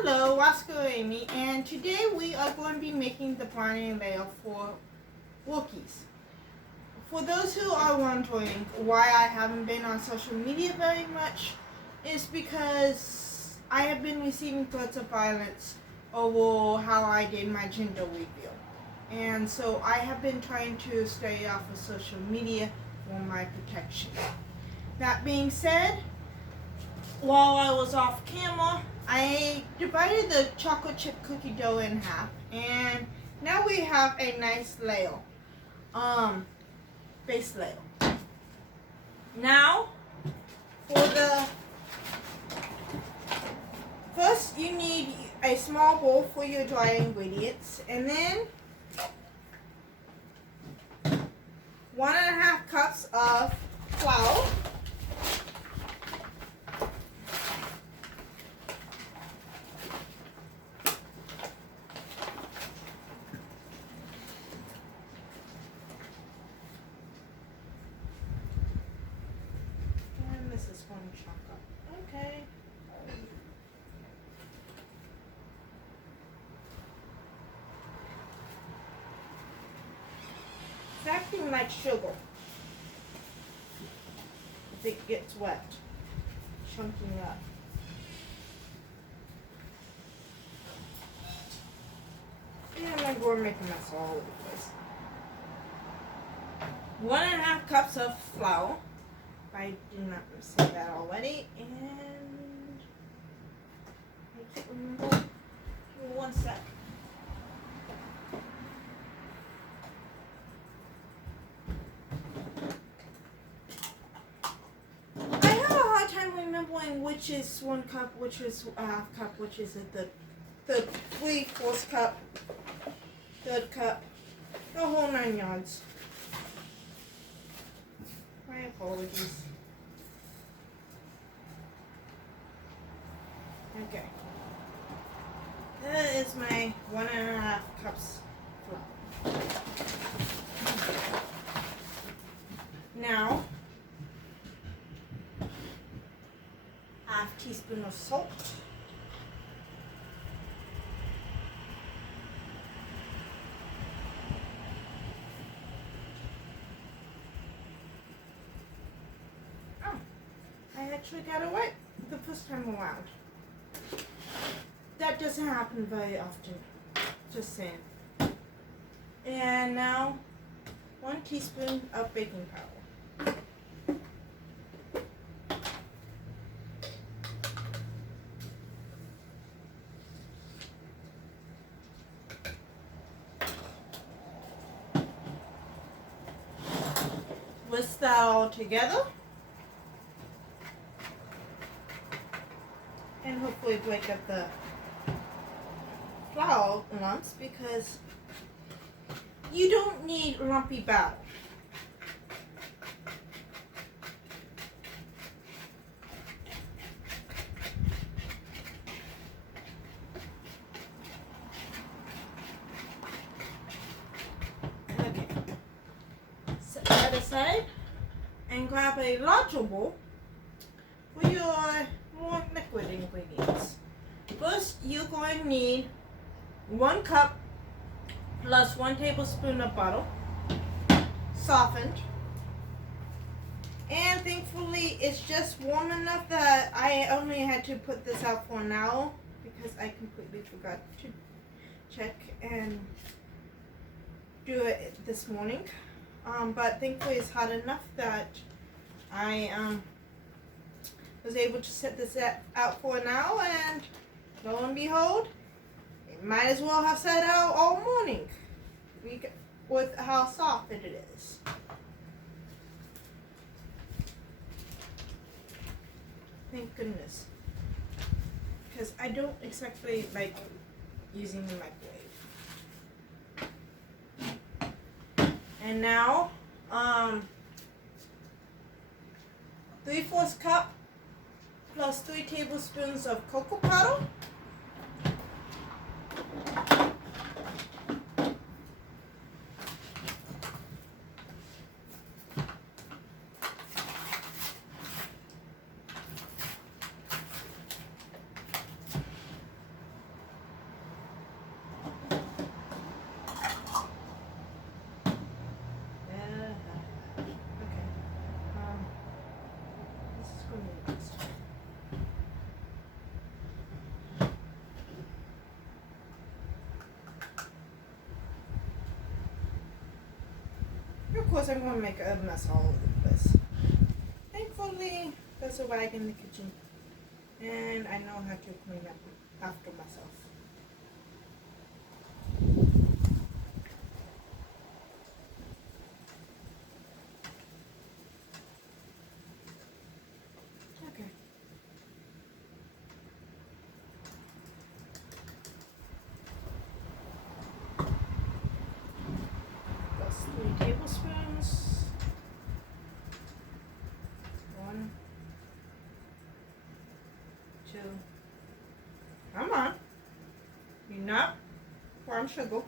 Hello, Wasco Amy, and today we are going to be making the brownie layout for Wookiees. For those who are wondering why I haven't been on social media very much, is because I have been receiving threats of violence over how I did my gender reveal. And so I have been trying to stay off of social media for my protection. That being said, while I was off camera, I divided the chocolate chip cookie dough in half, and now we have a nice layer, base layer. Now, for the first, you need a small bowl for your dry ingredients, and then 1.5 cups of flour. Okay. It's acting like sugar. If it gets wet, chunking up. And I'm going to make a mess all over the place. 1.5 cups of flour. If I did not say that already, and I can't remember. Give me 1 sec. I have a hard time remembering which is 1 cup, which is a half cup, which is the 3/4 cup, 1/3 cup, the whole 9 yards. My apologies. Okay. That is my 1.5 cups flour. Now, 1/2 teaspoon of salt. I actually got it right the first time around. That doesn't happen very often. Just saying. And now, 1 teaspoon of baking powder. Whisk that all together. And hopefully break up the flour lumps, because you don't need lumpy batter. Okay. Set that aside and grab a larger bowl for your more liquid ingredients. First, you're going to need 1 cup plus 1 tablespoon of butter, softened. And thankfully, it's just warm enough that I only had to put this out for an hour because I completely forgot to check and do it this morning. But thankfully, it's hot enough that I was able to set this out for an hour, and lo and behold, it might as well have sat out all morning with how soft it is. Thank goodness, because I don't exactly like using the microwave. And now, 3/4 cup plus 3 tablespoons of cocoa powder. course, I'm going to make a mess all over the place. Thankfully, there's a rag in the kitchen, and I know how to clean up after myself. Okay. That's 3 tablespoons. 1, 2. Come on. Enough brown sugar.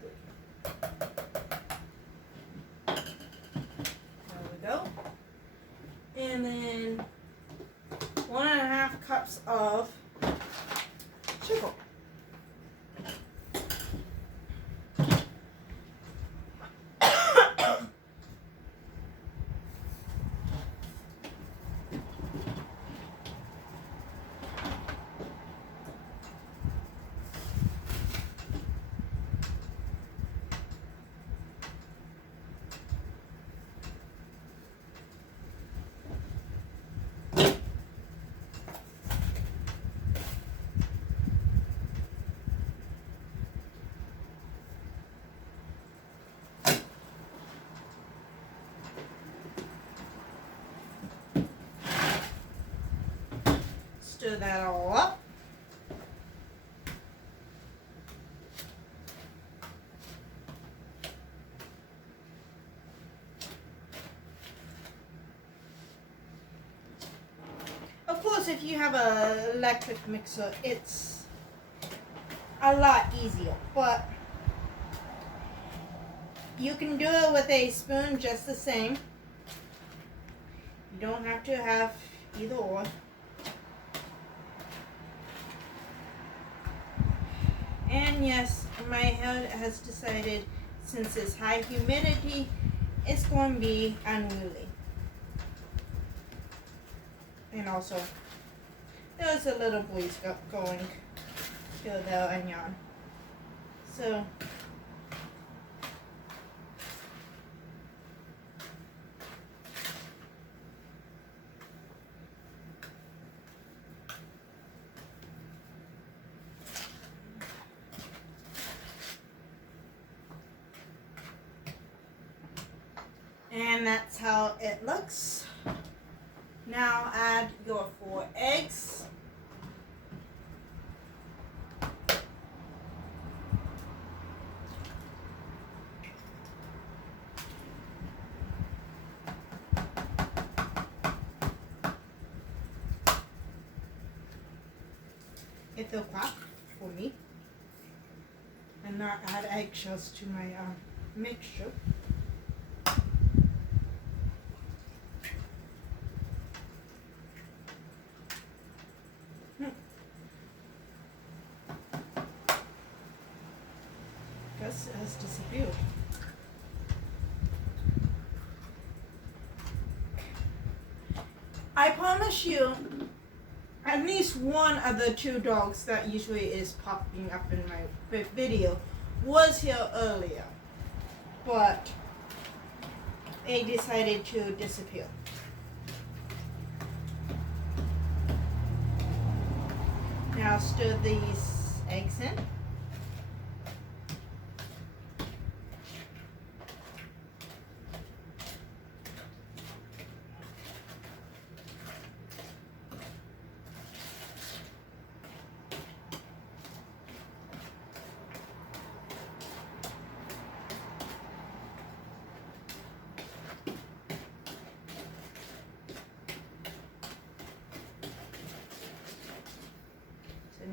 3. There we go. And then 1.5 cups of sugar. Stir that all up. Of course, if you have an electric mixer, it's a lot easier, but you can do it with a spoon just the same. You don't have to have either or. And yes, my head has decided, since it's high humidity, it's going to be unruly. And also, there's a little breeze going here, there, and yon. So, and that's how it looks. Now add your 4 eggs. If they'll crack for me, and not add eggshells to my mixture. Gus has disappeared. I promise you, at least one of the 2 dogs that usually is popping up in my video was here earlier, but they decided to disappear. Now stir these eggs in.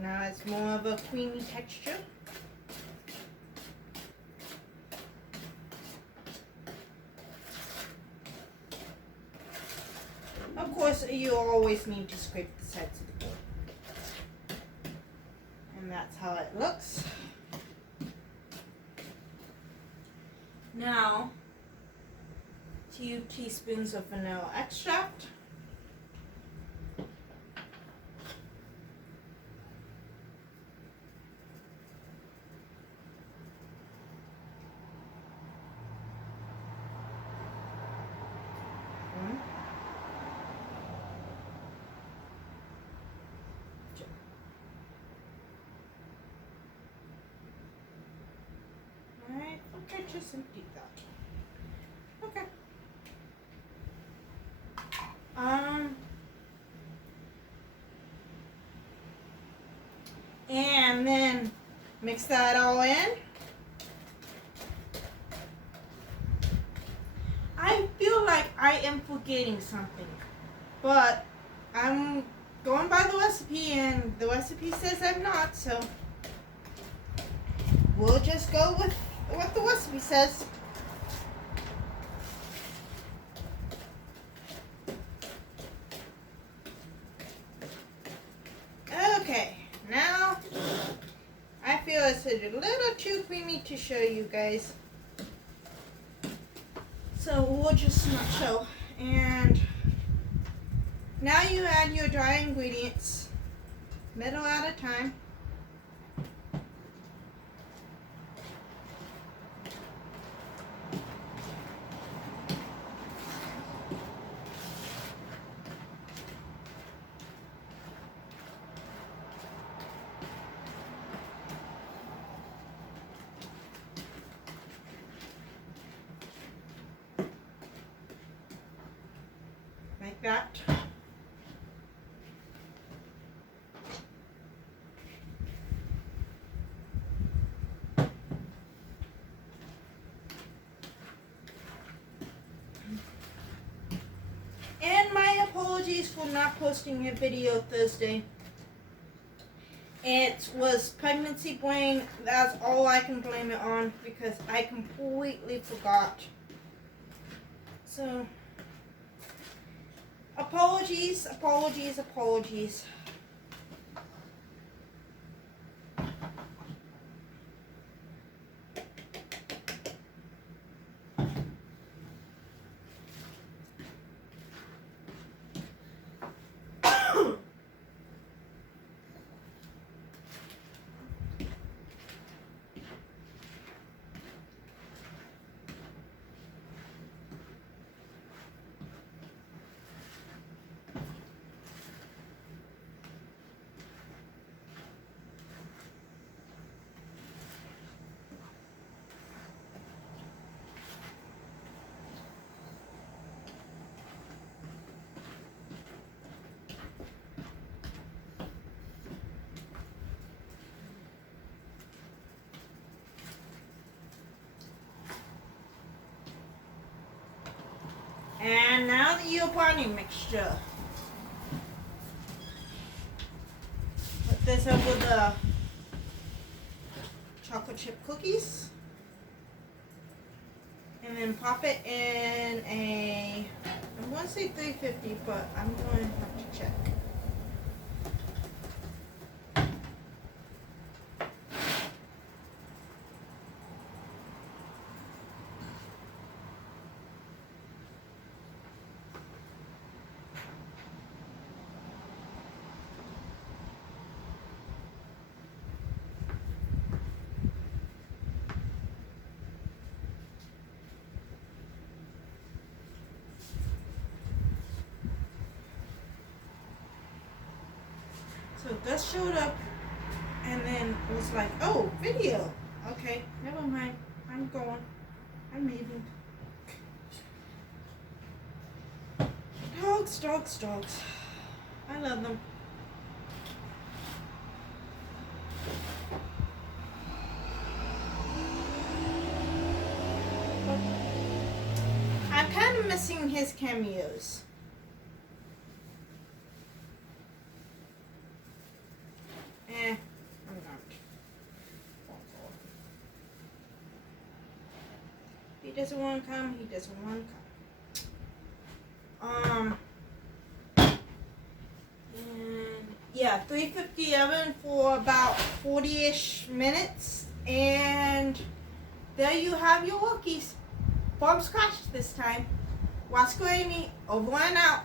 Now it's more of a creamy texture. Of course, you always need to scrape the sides of the bowl. And that's how it looks. Now, 2 teaspoons of vanilla extract. I just emptied that. Okay. And then mix that all in. I feel like I am forgetting something, but I'm going by the recipe, and the recipe says I'm not, so we'll just go with what the recipe says. Okay, now I feel it's a little too creamy to show you guys, so we'll just not show. And now you add your dry ingredients, middle at a time. Like that. And my apologies for not posting a video Thursday. It was pregnancy brain. That's all I can blame it on, because I completely forgot. So, apologies, apologies, apologies. And now the Yopani mixture. Put this over the chocolate chip cookies. And then pop it in a, I want to say 350, but I'm going to have to check. So Gus showed up and then was like, oh, video. Okay, never mind. I'm going. I'm leaving. Dogs, dogs, dogs. I love them. I'm kind of missing his cameos. I'm not. If he doesn't want to come, he doesn't want to come. And yeah, 350 oven for about 40-ish minutes, and there you have your Wookiees. From scratch this time. Wasco Amy, over and out.